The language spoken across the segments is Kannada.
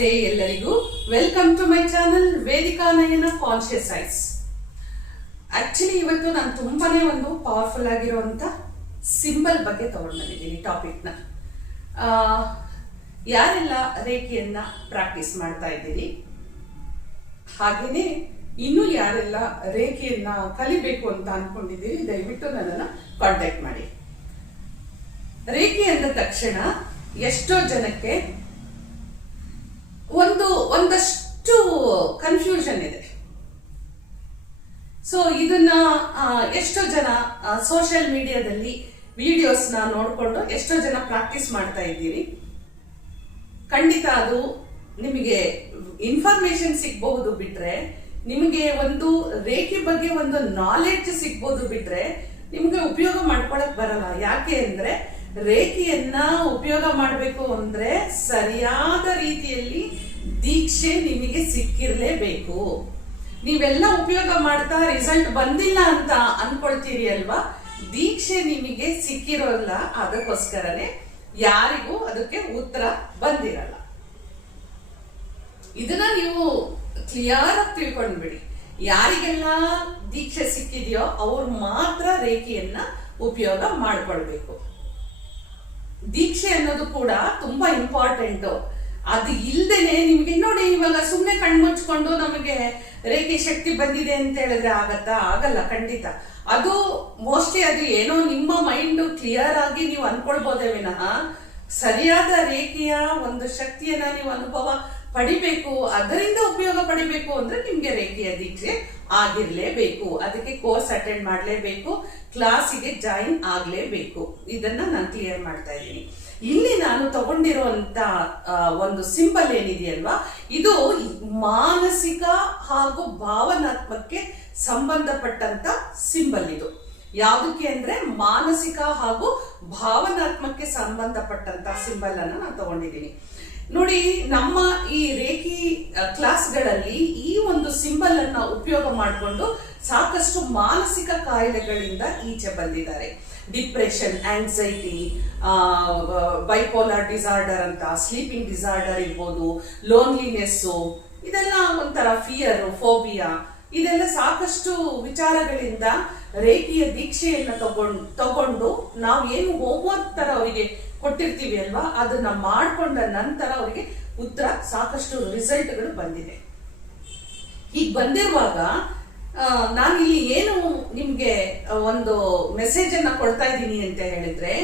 ನಮಸ್ತೆ ಎಲ್ಲರಿಗೂ. Welcome to my channel Vedika Nayana conscious eyes. Actually ಇವತ್ತು ನಾನು ತುಂಬಾನೇ ಒಂದು ಪವರ್ಫುಲ್ ಆಗಿರುವಂತ ಸಿಂಬಲ್ ಬಗ್ಗೆ ತಗೊಂಡು ಬಂದಿದ್ದೀನಿ ಟಾಪಿಕ್ನ. ಯಾರೆಲ್ಲ ರೇಖೆಯನ್ನ ಪ್ರಾಕ್ಟೀಸ್ ಮಾಡ್ತಾ ಇದ್ದೀರಿ, ಹಾಗೇನೆ ಇನ್ನು ಯಾರೆಲ್ಲ ರೇಖೆಯನ್ನ ಕಲಿಬೇಕು ಅಂತ ಅನ್ಕೊಂಡಿದ್ದೀರಿ, ದಯವಿಟ್ಟು ನನ್ನನ್ನ ಕಾಂಟ್ಯಾಕ್ಟ್ ಮಾಡಿ. ರೇಖೆ ಅಂದ ತಕ್ಷಣ ಎಷ್ಟೋ ಜನಕ್ಕೆ ಒಂದಷ್ಟು ಕನ್ಫ್ಯೂಷನ್ ಇದೆ. ಸೊ ಇದನ್ನ ಎಷ್ಟೋ ಜನ ಸೋಷಿಯಲ್ ಮೀಡಿಯಾದಲ್ಲಿ ವಿಡಿಯೋಸ್ನ ನೋಡ್ಕೊಂಡು ಎಷ್ಟೋ ಜನ ಪ್ರಾಕ್ಟೀಸ್ ಮಾಡ್ತಾ ಇದ್ದೀರಿ. ಖಂಡಿತ ಅದು ನಿಮಗೆ ಇನ್ಫಾರ್ಮೇಶನ್ ಸಿಗ್ಬಹುದು ಬಿಟ್ರೆ, ನಿಮಗೆ ಒಂದು ರೇಖೆ ಬಗ್ಗೆ ಒಂದು ನಾಲೆಡ್ಜ್ ಸಿಗ್ಬೋದು ಬಿಟ್ರೆ ನಿಮಗೆ ಉಪಯೋಗ ಮಾಡ್ಕೊಳಕ್ ಬರಲ್ಲ. ಯಾಕೆ ಅಂದ್ರೆ ರೇಖೆಯನ್ನ ಉಪಯೋಗ ಮಾಡಬೇಕು ಅಂದ್ರೆ ಸರಿಯಾದ ರೀತಿಯಲ್ಲಿ ದೀಕ್ಷೆ ನಿಮಗೆ ಸಿಕ್ಕಿರ್ಲೇಬೇಕು. ನೀವೆಲ್ಲ ಉಪಯೋಗ ಮಾಡ್ತಾ ರಿಸಲ್ಟ್ ಬಂದಿಲ್ಲ ಅಂತ ಅನ್ಕೊಳ್ತೀರಿ ಅಲ್ವಾ, ದೀಕ್ಷೆ ನಿಮಗೆ ಸಿಕ್ಕಿರೋಲ್ಲ. ಅದಕ್ಕೋಸ್ಕರನೇ ಯಾರಿಗೂ ಅದಕ್ಕೆ ಉತ್ತರ ಬಂದಿರಲ್ಲ. ಇದನ್ನ ನೀವು ಕ್ಲಿಯರ್ ಆಗಿ ತಿಳ್ಕೊಂಡ್ಬಿಡಿ. ಯಾರಿಗೆಲ್ಲ ದೀಕ್ಷೆ ಸಿಕ್ಕಿದೆಯೋ ಅವ್ರು ಮಾತ್ರ ರೇಖೆಯನ್ನ ಉಪಯೋಗ ಮಾಡ್ಕೊಳ್ಬೇಕು. ದೀಕ್ಷೆ ಅನ್ನೋದು ಕೂಡ ತುಂಬಾ ಇಂಪಾರ್ಟೆಂಟ್. ಅದು ಇಲ್ದೇನೆ ನಿಮ್ಗೆ ನೋಡಿ, ಇವಾಗ ಸುಮ್ನೆ ಕಣ್ಮುಚ್ಕೊಂಡು ನಮಗೆ ರೇಖೆ ಶಕ್ತಿ ಬಂದಿದೆ ಅಂತ ಹೇಳಿದ್ರೆ ಆಗತ್ತಾ? ಆಗಲ್ಲ ಖಂಡಿತ. ಅದು ಮೋಸ್ಟ್ಲಿ ಅದು ಏನೋ ನಿಮ್ಮ ಮೈಂಡ್ ಕ್ಲಿಯರ್ ಆಗಿ ನೀವು ಅನ್ಕೊಳ್ಬೋದೇ ವಿನಃ ಸರಿಯಾದ ರೇಖೆಯ ಒಂದು ಶಕ್ತಿಯನ್ನ ನೀವು ಅನುಭವ ಪಡಿಬೇಕು, ಅದರಿಂದ ಉಪಯೋಗ ಪಡಿಬೇಕು ಅಂದ್ರೆ ನಿಮ್ಗೆ ರೇಖೆಯ ದೀಕ್ಷೆ ಆಗಿರ್ಲೇಬೇಕು. ಅದಕ್ಕೆ ಕೋರ್ಸ್ ಅಟೆಂಡ್ ಮಾಡ್ಲೇಬೇಕು, ಕ್ಲಾಸಿಗೆ ಜಾಯಿನ್ ಆಗ್ಲೇಬೇಕು. ಇದನ್ನ ನಾನು ಕ್ಲಿಯರ್ ಮಾಡ್ತಾ ಇದ್ದೀನಿ. ಇಲ್ಲಿ ನಾನು ತಗೊಂಡಿರುವಂತ ಒಂದು ಸಿಂಬಲ್ ಏನಿದೆಯಲ್ವಾ, ಇದು ಮಾನಸಿಕ ಹಾಗೂ ಭಾವನಾತ್ಮಕಕ್ಕೆ ಸಂಬಂಧಪಟ್ಟಂತ ಸಿಂಬಲ್. ಇದು ಯಾವುದಕ್ಕೆ ಅಂದ್ರೆ ಮಾನಸಿಕ ಹಾಗೂ ಭಾವನಾತ್ಮಕಕ್ಕೆ ಸಂಬಂಧಪಟ್ಟಂತ ಸಿಂಬಲ್ ಅನ್ನ ನಾನು ತಗೊಂಡಿದ್ದೀನಿ. ನೋಡಿ, ನಮ್ಮ ಈ ರೇಖಿ ಕ್ಲಾಸ್ಗಳಲ್ಲಿ ಈ ಒಂದು ಸಿಂಬಲ್ ಅನ್ನ ಉಪಯೋಗ ಮಾಡಿಕೊಂಡು ಸಾಕಷ್ಟು ಮಾನಸಿಕ ಕಾಯಿಲೆಗಳಿಂದ ಈಚೆ ಬಂದಿದ್ದಾರೆ. ಡಿಪ್ರೆಷನ್, ಆಂಗ್ಸೈಟಿ, ಬೈಪೋಲಾರ್ ಡಿಸಾರ್ಡರ್ ಅಂತ, ಸ್ಲೀಪಿಂಗ್ ಡಿಸಾರ್ಡರ್ ಇರ್ಬೋದು, ಲೋನ್ಲಿನೆಸ್ಸು, ಇದೆಲ್ಲ ಒಂಥರ ಫಿಯರ್, ಫೋಬಿಯಾ, ಇದೆಲ್ಲ ಸಾಕಷ್ಟು ವಿಚಾರಗಳಿಂದ ರೇಖೆಯ ದೀಕ್ಷೆಯನ್ನ ತಗೊಂಡು ನಾವು ಏನು ಹೋಮ್ವರ್ಕ್ ತರ ಅವರಿಗೆ ಕೊಟ್ಟಿರ್ತೀವಿ ಅಲ್ವಾ, ಅದನ್ನ ಮಾಡ್ಕೊಂಡ ನಂತರ ಅವರಿಗೆ ಉತ್ತರ ಸಾಕಷ್ಟು ರಿಸಲ್ಟ್ಗಳು ಬಂದಿದೆ. ಈಗ ಬಂದಿರುವಾಗ ನಾನು ಇಲ್ಲಿ ಏನು ನಿಮ್ಗೆ ಒಂದು ಮೆಸೇಜ್ ಅನ್ನ ಕೊಡ್ತಾ ಇದ್ದೀನಿ ಅಂತ ಹೇಳಿದ್ರೆ,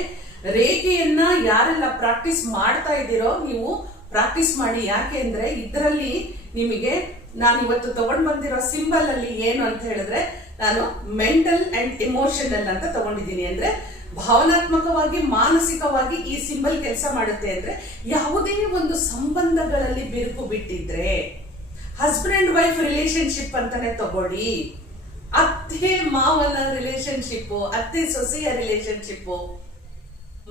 ರೇಖೆಯನ್ನ ಯಾರೆಲ್ಲ ಪ್ರಾಕ್ಟೀಸ್ ಮಾಡ್ತಾ ಇದ್ದೀರೋ ನೀವು ಪ್ರಾಕ್ಟೀಸ್ ಮಾಡಿ. ಯಾಕೆ ಅಂದ್ರೆ ಇದರಲ್ಲಿ ನಿಮಗೆ ನಾನು ಇವತ್ತು ತಗೊಂಡ್ ಬಂದಿರೋ ಸಿಂಬಲ್ ಅಲ್ಲಿ ಏನು ಅಂತ ಹೇಳಿದ್ರೆ, ನಾನು ಮೆಂಟಲ್ ಅಂಡ್ ಎಮೋಷನಲ್ ಅಂತ ತಗೊಂಡಿದ್ದೀನಿ. ಅಂದ್ರೆ ಭಾವನಾತ್ಮಕವಾಗಿ, ಮಾನಸಿಕವಾಗಿ ಈ ಸಿಂಬಲ್ ಕೆಲಸ ಮಾಡುತ್ತೆ. ಅಂದ್ರೆ ಯಾವುದೇ ಒಂದು ಸಂಬಂಧಗಳಲ್ಲಿ ಬಿರುಕು ಬಿಟ್ಟಿದ್ರೆ, ಹಸ್ಬೆಂಡ್ ಅಂಡ್ ವೈಫ್ ರಿಲೇಶನ್ಶಿಪ್ ಅಂತಾನೆ ತಗೊಳ್ಳಿ, ಅತ್ತೆ ಮಾವನ ರಿಲೇಶನ್ಶಿಪ್, ಅತ್ತೆ ಸೊಸೆಯ ರಿಲೇಶನ್ಶಿಪ್,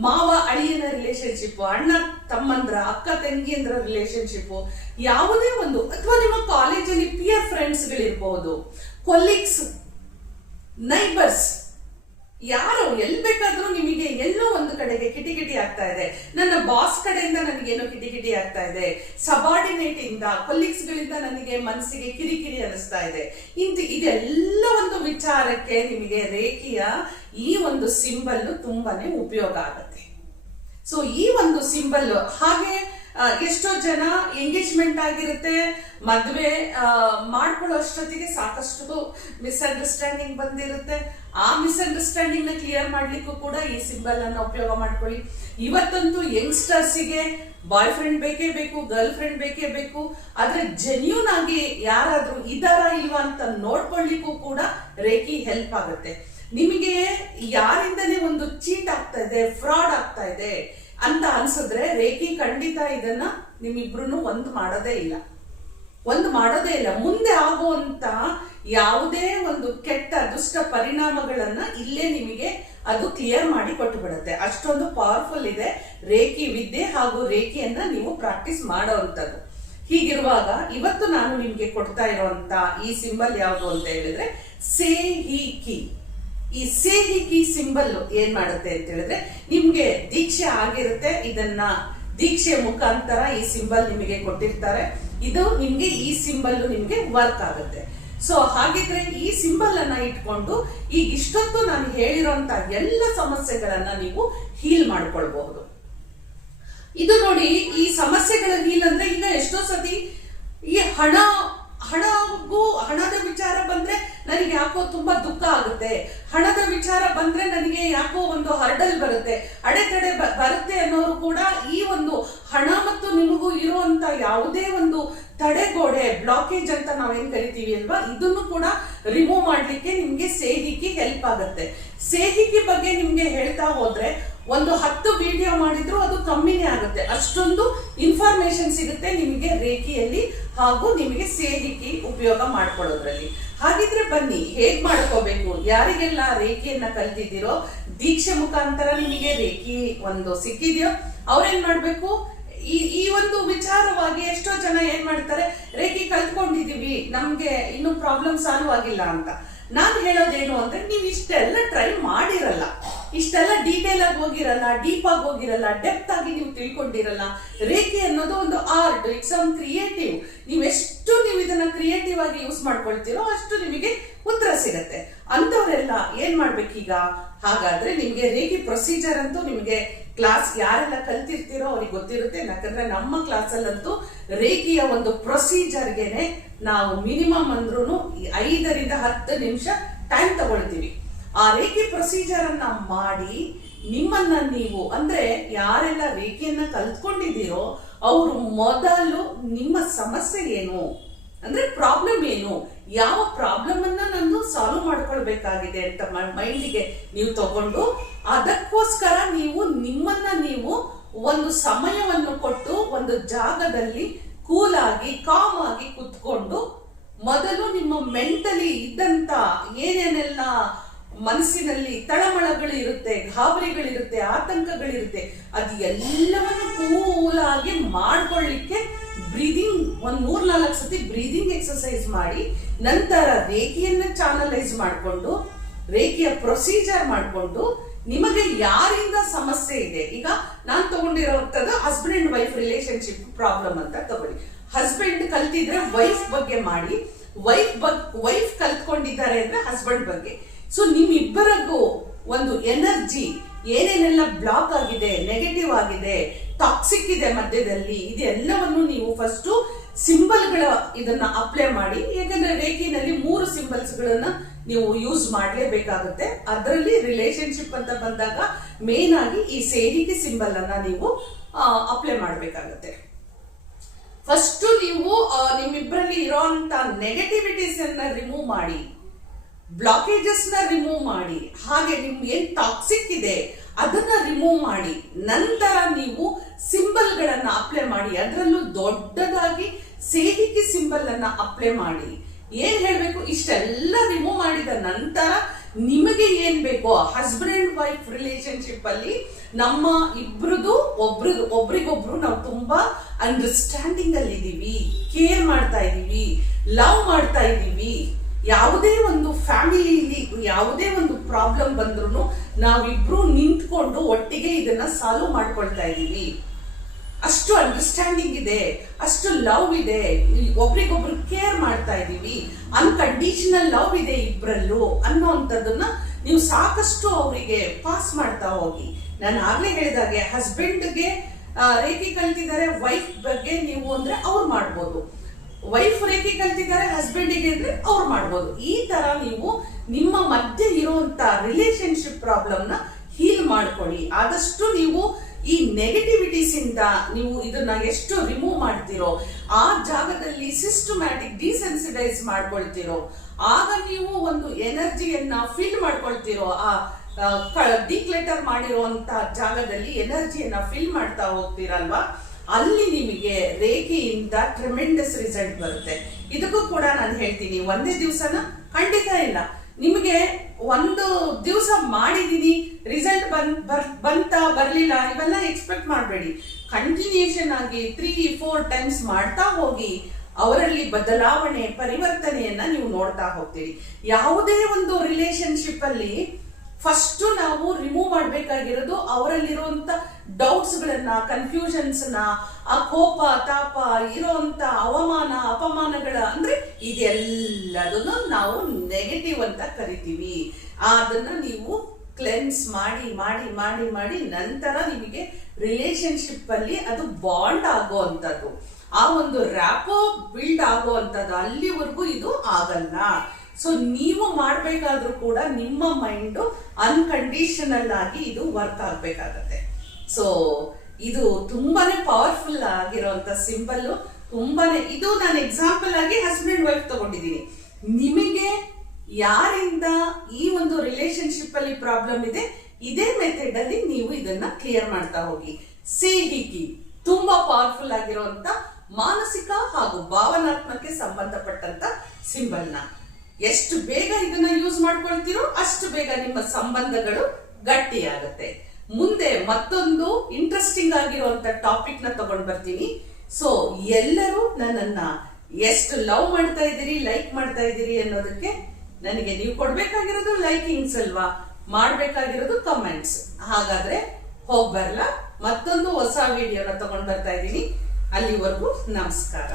ಮಾವ ಅಳಿಯನ ರಿಲೇಶನ್ಶಿಪ್, ಅಣ್ಣ ತಮ್ಮಂದ್ರ, ಅಕ್ಕ ತಂಗಿಯಂದ್ರ ರಿಲೇಶನ್ಶಿಪ್, ಯಾವುದೇ ಒಂದು, ಅಥವಾ ನಿಮ್ಮ ಕಾಲೇಜಲ್ಲಿ ಪಿಯರ್ ಫ್ರೆಂಡ್ಸ್ ಗಳಿರ್ಬಹುದು, ಕೊಲೀಗ್ಸ್, ನೈಬರ್ಸ್, ಯಾರು ಎಲ್ಲಿ ಬೇಕಾದ್ರೂ ನಿಮಗೆ ಎಲ್ಲೋ ಒಂದು ಕಡೆಗೆ ಕಿಟಿಕಿಟಿ ಆಗ್ತಾ ಇದೆ. ನನ್ನ ಬಾಸ್ ಕಡೆಯಿಂದ ನನಗೇನೋ ಕಿಟಿಕಿಟಿ ಆಗ್ತಾ ಇದೆ, ಸಬಾರ್ಡಿನೇಟ್ ಇಂದ, ಕೊಲೀಗ್ಸ್ ಗಳಿಂದ ನನಗೆ ಮನಸ್ಸಿಗೆ ಕಿರಿಕಿರಿ ಅನಿಸ್ತಾ ಇದೆ. ಇದೆಲ್ಲ ಒಂದು ವಿಚಾರಕ್ಕೆ ನಿಮಗೆ ರೇಖೆಯ ಈ ಒಂದು ಸಿಂಬಲ್ ತುಂಬಾನೇ ಉಪಯೋಗ ಆಗುತ್ತೆ. ಸೊ ಈ ಒಂದು ಸಿಂಬಲ್, ಹಾಗೆ ಎಷ್ಟೋ ಜನ ಎಂಗೇಜ್ಮೆಂಟ್ ಆಗಿರುತ್ತೆ, ಮದುವೆ ಮಾಡ್ಕೊಳ್ಳೋ ಅಷ್ಟೊತ್ತಿಗೆ ಸಾಕಷ್ಟು ಮಿಸ್ಅಂಡರ್ಸ್ಟ್ಯಾಂಡಿಂಗ್ ಬಂದಿರುತ್ತೆ. ಆ ಮಿಸ್ಅಂಡರ್ಸ್ಟ್ಯಾಂಡಿಂಗ್ ನ ಕ್ಲಿಯರ್ ಮಾಡ್ಲಿಕ್ಕೂ ಕೂಡ ಈ ಸಿಂಬಲ್ ಅನ್ನ ಉಪಯೋಗ ಮಾಡ್ಕೊಳ್ಳಿ. ಇವತ್ತಂತೂ ಯಂಗ್ಸ್ಟರ್ಸಿಗೆ ಬಾಯ್ ಫ್ರೆಂಡ್ ಬೇಕೇ ಬೇಕು, ಗರ್ಲ್ ಫ್ರೆಂಡ್ ಬೇಕೇ ಬೇಕು. ಆದ್ರೆ ಜೆನ್ಯೂನ್ ಆಗಿ ಯಾರಾದ್ರೂ ಇದಾರಾ ಇಲ್ವಾ ಅಂತ ನೋಡ್ಕೊಳ್ಳಿಕ್ಕೂ ಕೂಡ ರೇಖಿ ಹೆಲ್ಪ್ ಆಗುತ್ತೆ. ನಿಮಗೆ ಯಾರಿಂದನೇ ಒಂದು ಚೀಟ್ ಆಗ್ತಾ ಇದೆ, ಫ್ರಾಡ್ ಆಗ್ತಾ ಇದೆ ಅಂತ ಅನ್ಸಿದ್ರೆ ರೇಖಿ ಖಂಡಿತ ಇದನ್ನ ನಿಮ್ಮಿಬ್ರು ಒಂದು ಮಾಡೋದೇ ಇಲ್ಲ. ಮುಂದೆ ಆಗುವಂತ ಯಾವುದೇ ಒಂದು ಕೆಟ್ಟ ದುಷ್ಟ ಪರಿಣಾಮಗಳನ್ನ ಇಲ್ಲೇ ನಿಮಗೆ ಅದು ಕ್ಲಿಯರ್ ಮಾಡಿ ಕೊಟ್ಟು ಬಿಡುತ್ತೆ. ಅಷ್ಟೊಂದು ಪವರ್ಫುಲ್ ಇದೆ ರೇಖಿ ವಿದ್ಯೆ ಹಾಗೂ ರೇಖೆಯನ್ನ ನೀವು ಪ್ರಾಕ್ಟೀಸ್ ಮಾಡೋವಂಥದ್ದು. ಹೀಗಿರುವಾಗ ಇವತ್ತು ನಾನು ನಿಮ್ಗೆ ಕೊಡ್ತಾ ಇರುವಂತ ಈ ಸಿಂಬಲ್ ಯಾವುದು ಅಂತ ಹೇಳಿದ್ರೆ ಸೇಹಿಕಿ. ಈ ಸೇಹಿಕಿ ಸಿಂಬಲ್ ಏನ್ ಮಾಡುತ್ತೆ ಅಂತ ಹೇಳಿದ್ರೆ, ನಿಮ್ಗೆ ದೀಕ್ಷೆ ಆಗಿರುತ್ತೆ, ಇದನ್ನ ದೀಕ್ಷೆ ಮುಖಾಂತರ ಈ ಸಿಂಬಲ್ ನಿಮಗೆ ಕೊಟ್ಟಿರ್ತಾರೆ. ಇದು ನಿಮ್ಗೆ ಈ ಸಿಂಬಲ್ ನಿಮ್ಗೆ ವರ್ಕ್ ಆಗುತ್ತೆ. ಸೊ ಹಾಗಿದ್ರೆ ಈ ಸಿಂಬಲ್ ಅನ್ನ ಇಟ್ಕೊಂಡು ಈಗ ಇಷ್ಟೊತ್ತು ನಾನು ಹೇಳಿರೋಂತ ಎಲ್ಲ ಸಮಸ್ಯೆಗಳನ್ನ ನೀವು ಹೀಲ್ ಮಾಡ್ಕೊಳ್ಬಹುದು. ಇದು ನೋಡಿ, ಈ ಸಮಸ್ಯೆಗಳ ಹೀಲ್ ಅಂದ್ರೆ ಈಗ ಎಷ್ಟೋ ಸತಿ ಈ ಹಣದ ವಿಚಾರ ಬಂದ್ರೆ ನನಗೆ ಯಾಕೋ ತುಂಬಾ ದುಃಖ ಆಗುತ್ತೆ, ಹಣದ ವಿಚಾರ ಬಂದ್ರೆ ನನಗೆ ಯಾಕೋ ಒಂದು ಹರ್ಡಲ್ ಬರುತ್ತೆ, ಅಡೆತಡೆ ಬರುತ್ತೆ ಅನ್ನೋರು ಕೂಡ ಈ ಒಂದು ಹಣ ಮತ್ತು ನಿಮಗೂ ಇರುವಂತ ಯಾವುದೇ ಒಂದು ತಡೆಗೋಡೆ, ಬ್ಲಾಕೇಜ್ ಅಂತ ನಾವೇನ್ ಕರಿತೀವಿ ಅಲ್ವಾ, ಇದನ್ನು ಕೂಡ ರಿಮೂವ್ ಮಾಡ್ಲಿಕ್ಕೆ ನಿಮ್ಗೆ ಸೇಹಿಕಿ ಹೆಲ್ಪ್ ಆಗುತ್ತೆ. ಸೇಹಿಕಿ ಬಗ್ಗೆ ನಿಮ್ಗೆ ಹೇಳ್ತಾ ಹೋದ್ರೆ ಒಂದು 10 ವಿಡಿಯೋ ಮಾಡಿದ್ರು ಅದು ಕಮ್ಮಿನೇ ಆಗುತ್ತೆ. ಅಷ್ಟೊಂದು ಇನ್ಫಾರ್ಮೇಶನ್ ಸಿಗುತ್ತೆ ನಿಮಗೆ ರೇಖಿಯಲ್ಲಿ ಹಾಗೂ ನಿಮಗೆ ಸೇಹಿಕಿ ಉಪಯೋಗ ಮಾಡ್ಕೊಳ್ಳೋದ್ರಲ್ಲಿ. ಹಾಗಿದ್ರೆ ಬನ್ನಿ, ಹೇಗ್ ಮಾಡ್ಕೋಬೇಕು, ಯಾರಿಗೆಲ್ಲ ರೇಖಿಯನ್ನ ಕಲ್ತಿದ್ದೀರೋ, ದೀಕ್ಷೆ ಮುಖಾಂತರ ನಿಮಗೆ ರೇಖಿ ಒಂದು ಸಿಕ್ಕಿದ್ಯೋ ಅವ್ರೇನ್ ಮಾಡ್ಬೇಕು, ಈ ಒಂದು ವಿಚಾರವಾಗಿ ಎಷ್ಟೋ ಜನ ಏನ್ ಮಾಡ್ತಾರೆ, ರೇಖಿ ಕಲ್ತ್ಕೊಂಡಿದೀವಿ, ನಮ್ಗೆ ಇನ್ನು ಪ್ರಾಬ್ಲಮ್ ಸಾಲ್ವ್ ಆಗಿಲ್ಲ ಅಂತ. ನಾನು ಹೇಳೋದೇನು ಅಂದ್ರೆ, ನೀವು ಇಷ್ಟೆಲ್ಲ ಟ್ರೈ ಮಾಡಿರಲ್ಲ, ಇಷ್ಟೆಲ್ಲ ಡೀಟೇಲ್ ಆಗಿ ಹೋಗಿರಲ್ಲ, ಡೀಪ್ ಆಗಿ ಹೋಗಿರಲ್ಲ, ಡೆಪ್ತ್ ಆಗಿ ನೀವು ತಿಳ್ಕೊಂಡಿರಲ್ಲ. ರೇಖೆ ಅನ್ನೋದು ಒಂದು ಆರ್ಟ್, ಇಟ್ಸ್ ಒಂದು ಕ್ರಿಯೇಟಿವ್. ನೀವೆಷ್ಟು ನೀವು ಇದನ್ನ ಕ್ರಿಯೇಟಿವ್ ಆಗಿ ಯೂಸ್ ಮಾಡ್ಕೊಳ್ತೀರೋ ಅಷ್ಟು ನಿಮಗೆ ಉತ್ತರ ಸಿಗತ್ತೆ. ಅಂತವರೆಲ್ಲ ಏನ್ ಮಾಡ್ಬೇಕೀಗ, ಹಾಗಾದ್ರೆ ನಿಮ್ಗೆ ರೇಖಿ ಪ್ರೊಸೀಜರ್ ಅಂತೂ ನಿಮ್ಗೆ ಕ್ಲಾಸ್ ಯಾರೆಲ್ಲ ಕಲ್ತಿರ್ತೀರೋ ಅವ್ರಿಗೆ ಗೊತ್ತಿರುತ್ತೆ. ಯಾಕಂದ್ರೆ ನಮ್ಮ ಕ್ಲಾಸಲ್ಲಂತೂ ರೇಖಿಯ ಒಂದು ಪ್ರೊಸೀಜರ್ಗೆನೆ ನಾವು ಮಿನಿಮಮ್ ಅಂದ್ರೂ 5 ರಿಂದ 10 ನಿಮಿಷ ಟೈಮ್ ತಗೊಳ್ತೀವಿ. ಆ ರೇಖಿ ಪ್ರೊಸೀಜರ್ ಅನ್ನ ಮಾಡಿ ನಿಮ್ಮನ್ನ ನೀವು, ಅಂದ್ರೆ ಯಾರೆಲ್ಲ ರೇಖೆಯನ್ನ ಕಲ್ತ್ಕೊಂಡಿದ್ದೀರೋ ಅವರು ಮೊದಲು ನಿಮ್ಮ ಸಮಸ್ಯೆ ಏನು, ಅಂದ್ರೆ ಪ್ರಾಬ್ಲಮ್ ಏನು, ಯಾವ ಪ್ರಾಬ್ಲಮ್ ಅನ್ನ ನಾನು ಸಾಲ್ವ್ ಮಾಡ್ಕೊಳ್ಬೇಕಾಗಿದೆ ಅಂತ ಮೈಂಡಿಗೆ ನೀವು ತಗೊಂಡು, ಅದಕ್ಕೋಸ್ಕರ ನೀವು ನಿಮ್ಮನ್ನ ನೀವು ಒಂದು ಸಮಯವನ್ನು ಕೊಟ್ಟು ಒಂದು ಜಾಗದಲ್ಲಿ ಕೂಲ್ ಆಗಿ ಕಾಮ್ ಆಗಿ ಕುತ್ಕೊಂಡು ಮೊದಲು ನಿಮ್ಮ ಮೆಂಟಲಿ ಇದ್ದಂತ ಏನೇನೆಲ್ಲ ಮನಸ್ಸಿನಲ್ಲಿ ತಳಮಳಗಳು ಇರುತ್ತೆ, ಗಾಬರಿಗಳಿರುತ್ತೆ, ಆತಂಕಗಳಿರುತ್ತೆ, ಅದು ಎಲ್ಲವನ್ನು ಕೂಲಾಗಿ ಮಾಡ್ಕೊಳ್ಳಿಕ್ಕೆ ಬ್ರೀದಿಂಗ್ ಒಂದು 3-4 ಸತಿ ಬ್ರೀದಿಂಗ್ ಎಕ್ಸರ್ಸೈಸ್ ಮಾಡಿ, ನಂತರ ರೇಖೆಯನ್ನ ಚಾನಲೈಸ್ ಮಾಡಿಕೊಂಡು ರೇಖೆಯ ಪ್ರೊಸೀಜರ್ ಮಾಡಿಕೊಂಡು ನಿಮಗೆ ಯಾರಿಂದ ಸಮಸ್ಯೆ ಇದೆ. ಈಗ ನಾನು ತಗೊಂಡಿರೋಂಥದ್ದು husband and wife relationship problem ಅಂತ ತಗೊಳ್ಳಿ. ಹಸ್ಬೆಂಡ್ ಕಲ್ತಿದ್ರೆ ವೈಫ್ ಬಗ್ಗೆ ಮಾಡಿ, ವೈಫ್ ಕಲ್ತ್ಕೊಂಡಿದ್ದಾರೆ ಅಂದ್ರೆ ಹಸ್ಬೆಂಡ್ ಬಗ್ಗೆ. ಸೊ ನಿಮ್ಮಿಬ್ಬರಿಗೂ ಒಂದು ಎನರ್ಜಿ ಏನೇನೆಲ್ಲ ಬ್ಲಾಕ್ ಆಗಿದೆ, ನೆಗೆಟಿವ್ ಆಗಿದೆ, ಟಾಕ್ಸಿಕ್ ಇದೆ ಮಧ್ಯದಲ್ಲಿ, ಇದೆಲ್ಲವನ್ನು ನೀವು ಫಸ್ಟ್ ಸಿಂಬಲ್ಗಳ ಇದನ್ನ ಅಪ್ಲೈ ಮಾಡಿ. ಯಾಕಂದ್ರೆ ರೇಖಿನಲ್ಲಿ 3 ಸಿಂಬಲ್ಸ್ ಗಳನ್ನ ನೀವು ಯೂಸ್ ಮಾಡಲೇಬೇಕಾಗುತ್ತೆ. ಅದರಲ್ಲಿ ರಿಲೇಶನ್ಶಿಪ್ ಅಂತ ಬಂದಾಗ ಮೇನ್ ಆಗಿ ಈ ಸೇಹಿಕಿ ಸಿಂಬಲ್ ಅನ್ನ ನೀವು ಅಪ್ಲೈ ಮಾಡಬೇಕಾಗುತ್ತೆ. ಫಸ್ಟ್ ನೀವು ನಿಮ್ಮಿಬ್ಬರಲ್ಲಿ ಇರೋಂತ ನೆಗೆಟಿವಿಟೀಸ್ ಅನ್ನ ರಿಮೂವ್ ಮಾಡಿ, ಬ್ಲಾಕೇಜಸ್ ನ ರಿಮೂವ್ ಮಾಡಿ, ಹಾಗೆ ನಿಮ್ಗೆ ಏನ್ ಟಾಕ್ಸಿಕ್ ಇದೆ ಅದನ್ನ ರಿಮೂವ್ ಮಾಡಿ, ನಂತರ ನೀವು ಸಿಂಬಲ್ ಗಳನ್ನ ಅಪ್ಲೈ ಮಾಡಿ. ಅದರಲ್ಲೂ ದೊಡ್ಡದಾಗಿ ಸೇಹಿಕಿ ಸಿಂಬಲ್ ಅನ್ನ ಅಪ್ಲೈ ಮಾಡಿ. ಏನ್ ಹೇಳ್ಬೇಕು, ಇಷ್ಟೆಲ್ಲ ರಿಮೂವ್ ಮಾಡಿದ ನಂತರ ನಿಮಗೆ ಏನ್ ಬೇಕೋ, ಹಸ್ಬೆಂಡ್ ಅಂಡ್ ವೈಫ್ ರಿಲೇಶನ್ಶಿಪ್ ಅಲ್ಲಿ ನಮ್ಮ ಇಬ್ರದು ಒಬ್ರಿಗೊಬ್ರು ನಾವು ತುಂಬಾ ಅಂಡರ್ಸ್ಟ್ಯಾಂಡಿಂಗ್ ಅಲ್ಲಿ ಇದೀವಿ, ಕೇರ್ ಮಾಡ್ತಾ ಇದೀವಿ, ಲವ್ ಮಾಡ್ತಾ ಇದೀವಿ. ಯಾವುದೇ ಒಂದು ಫ್ಯಾಮಿಲಿಯಲ್ಲಿ ಯಾವುದೇ ಒಂದು ಪ್ರಾಬ್ಲಮ್ ಬಂದ್ರು ನಾವಿಬ್ರು ನಿಂತ್ಕೊಂಡು ಒಟ್ಟಿಗೆ ಇದನ್ನ ಸಾಲ್ವ್ ಮಾಡ್ಕೊಳ್ತಾ ಇದೀವಿ. ಅಷ್ಟು ಅಂಡರ್ಸ್ಟ್ಯಾಂಡಿಂಗ್ ಇದೆ, ಅಷ್ಟು ಲವ್ ಇದೆ, ಒಬ್ರಿಗೊಬ್ರು ಕೇರ್ ಮಾಡ್ತಾ ಇದೀವಿ, ಅನ್ಕಂಡೀಷನಲ್ ಲವ್ ಇದೆ ಇಬ್ರಲ್ಲೂ ಅನ್ನೋಂಥದ್ದನ್ನ ನೀವು ಸಾಕಷ್ಟು ಅವರಿಗೆ ಪಾಸ್ ಮಾಡ್ತಾ ಹೋಗಿ. ನಾನು ಆಗ್ಲೇ ಹೇಳಿದಾಗೆ ಹಸ್ಬೆಂಡ್ಗೆ ರೇಖೆ ಕಲ್ತಿದ್ದಾರೆ, ವೈಫ್ ಬಗ್ಗೆ ನೀವು ಅಂದ್ರೆ ಅವ್ರು ಮಾಡ್ಬೋದು, ವೈಫ್ ರೇಖೆ ಕಲ್ತಿದ್ದಾರೆ ಹಸ್ಬೆಂಡಿಗೆ ಅಂದ್ರೆ ಅವ್ರು ಮಾಡ್ಬೋದು. ಈ ತರ ನೀವು ನಿಮ್ಮ ಮಧ್ಯೆ ಇರುವಂತ ರಿಲೇಶನ್ಶಿಪ್ ಪ್ರಾಬ್ಲಮ್ ನ ಹೀಲ್ ಮಾಡ್ಕೊಳ್ಳಿ. ಆದಷ್ಟು ನೀವು ಈ ನೆಗೆಟಿವಿಟೀಸ್ ಇಂದ ನೀವು ಇದನ್ನ ಎಷ್ಟು ರಿಮೂವ್ ಮಾಡ್ತಿರೋ, ಆ ಜಾಗದಲ್ಲಿ ಸಿಸ್ಟಮ್ಯಾಟಿಕ್ ಡಿಸೆನ್ಸಿಟೈಸ್ ಮಾಡ್ಕೊಳ್ತಿರೋ, ಆಗ ನೀವು ಒಂದು ಎನರ್ಜಿಯನ್ನ ಫಿಲ್ ಮಾಡ್ಕೊಳ್ತಿರೋ, ಆ ಡಿಕ್ಲೇಟರ್ ಮಾಡಿರುವಂತ ಜಾಗದಲ್ಲಿ ಎನರ್ಜಿಯನ್ನ ಫಿಲ್ ಮಾಡ್ತಾ ಹೋಗ್ತೀರಲ್ವಾ, ಅಲ್ಲಿ ನಿಮಗೆ ರೇಖೆಯಿಂದ ಟ್ರೆಮೆಂಡಸ್ ರಿಸಲ್ಟ್ ಬರುತ್ತೆ. ಇದಕ್ಕೂ ಕೂಡ ನಾನು ಹೇಳ್ತೀನಿ, ಒಂದೇ ದಿವಸನ ಖಂಡಿತ ಇಲ್ಲ, ನಿಮಗೆ ಒಂದು ದಿವಸ ಮಾಡಿದೀನಿ ರಿಸಲ್ಟ್ ಬಂತ ಬರ್ಲಿಲ್ಲ ಇವೆಲ್ಲ ಎಕ್ಸ್ಪೆಕ್ಟ್ ಮಾಡಬೇಡಿ. ಕಂಟಿನ್ಯೂಷನ್ ಆಗಿ 3-4 ಟೈಮ್ಸ್ ಮಾಡ್ತಾ ಹೋಗಿ ಅವರಲ್ಲಿ ಬದಲಾವಣೆ ಪರಿವರ್ತನೆಯನ್ನ ನೀವು ನೋಡ್ತಾ ಹೋಗ್ತೀರಿ. ಯಾವುದೇ ಒಂದು ರಿಲೇಶನ್ಶಿಪ್ ಅಲ್ಲಿ ಫಸ್ಟ್ ನಾವು ರಿಮೂವ್ ಮಾಡ್ಬೇಕಾಗಿರೋದು ಅವರಲ್ಲಿರುವಂತ ಡೌಟ್ಸ್ ಗಳನ್ನ, ಕನ್ಫ್ಯೂಷನ್ಸ್ ನ, ಆ ಕೋಪ ತಾಪ ಇರೋಂತ ಅವಮಾನ ಅಪಮಾನಗಳ ಅಂದ್ರೆ ಇದೆಲ್ಲದನ್ನು ನಾವು ನೆಗೆಟಿವ್ ಅಂತ ಕರಿತೀವಿ. ಅದನ್ನ ನೀವು ಕ್ಲೆನ್ಸ್ ಮಾಡಿ ಮಾಡಿ ಮಾಡಿ ಮಾಡಿ ನಂತರ ನಿಮಗೆ ರಿಲೇಶನ್ಶಿಪ್ ಅಲ್ಲಿ ಅದು ಬಾಂಡ್ ಆಗೋ ಅಂತದ್ದು, ಆ ಒಂದು ರ್ಯಾಪೋ ಬಿಲ್ಡ್ ಆಗೋ ಅಂತದ್ದು, ಅಲ್ಲಿವರೆಗೂ ಇದು ಆಗಲ್ಲ. ಸೊ ನೀವು ಮಾಡ್ಬೇಕಾದ್ರೂ ಕೂಡ ನಿಮ್ಮ ಮೈಂಡ್ ಅನ್ಕಂಡೀಷನಲ್ ಆಗಿ ಇದು ವರ್ಕ್ ಆಗ್ಬೇಕಾಗತ್ತೆ. ಸೊ ಇದು ತುಂಬಾನೇ ಪವರ್ಫುಲ್ ಆಗಿರುವಂತ ಸಿಂಬಲ್. ತುಂಬಾನೇ ಇದು ನಾನು ಎಕ್ಸಾಂಪಲ್ ಆಗಿ ಹಸ್ಬೆಂಡ್ ವೈಫ್ ತಗೊಂಡಿದ್ದೀನಿ. ನಿಮಗೆ ಯಾರಿಂದ ಈ ಒಂದು ರಿಲೇಶನ್ಶಿಪ್ ಅಲ್ಲಿ ಪ್ರಾಬ್ಲಮ್ ಇದೆ, ಇದೇ ಮೆಥಡ್ ಅಲ್ಲಿ ನೀವು ಇದನ್ನ ಕ್ಲಿಯರ್ ಮಾಡ್ತಾ ಹೋಗಿ. ಸಿಹಿಕಿ ತುಂಬಾ ಪವರ್ಫುಲ್ ಆಗಿರುವಂತ ಮಾನಸಿಕ ಹಾಗೂ ಭಾವನಾತ್ಮಕ ಸಂಬಂಧಪಟ್ಟಂತ ಸಿಂಬಲ್ ನ ಎಷ್ಟು ಬೇಗ ಇದನ್ನ ಯೂಸ್ ಮಾಡ್ಕೊಳ್ತೀರೋ ಅಷ್ಟು ಬೇಗ ನಿಮ್ಮ ಸಂಬಂಧಗಳು ಗಟ್ಟಿಯಾಗುತ್ತೆ. ಮುಂದೆ ಮತ್ತೊಂದು ಇಂಟ್ರೆಸ್ಟಿಂಗ್ ಆಗಿರುವಂತ ಟಾಪಿಕ್ ನ ತಗೊಂಡ್ ಬರ್ತೀನಿ. ಸೊ ಎಲ್ಲರೂ ನನ್ನನ್ನ ಎಷ್ಟು ಲವ್ ಮಾಡ್ತಾ ಇದ್ದೀರಿ, ಲೈಕ್ ಮಾಡ್ತಾ ಇದ್ದೀರಿ ಅನ್ನೋದಕ್ಕೆ ನನಗೆ ನೀವು ಕೊಡ್ಬೇಕಾಗಿರೋದು ಲೈಕಿಂಗ್ಸ್ ಅಲ್ವಾ, ಮಾಡ್ಬೇಕಾಗಿರೋದು ಕಮೆಂಟ್ಸ್. ಹಾಗಾದ್ರೆ ಹೋಗ್ಬರಲ್ಲ, ಮತ್ತೊಂದು ಹೊಸ ವಿಡಿಯೋನ ತಗೊಂಡ್ ಬರ್ತಾ ಇದ್ದೀನಿ. ಅಲ್ಲಿವರೆಗೂ ನಮಸ್ಕಾರ.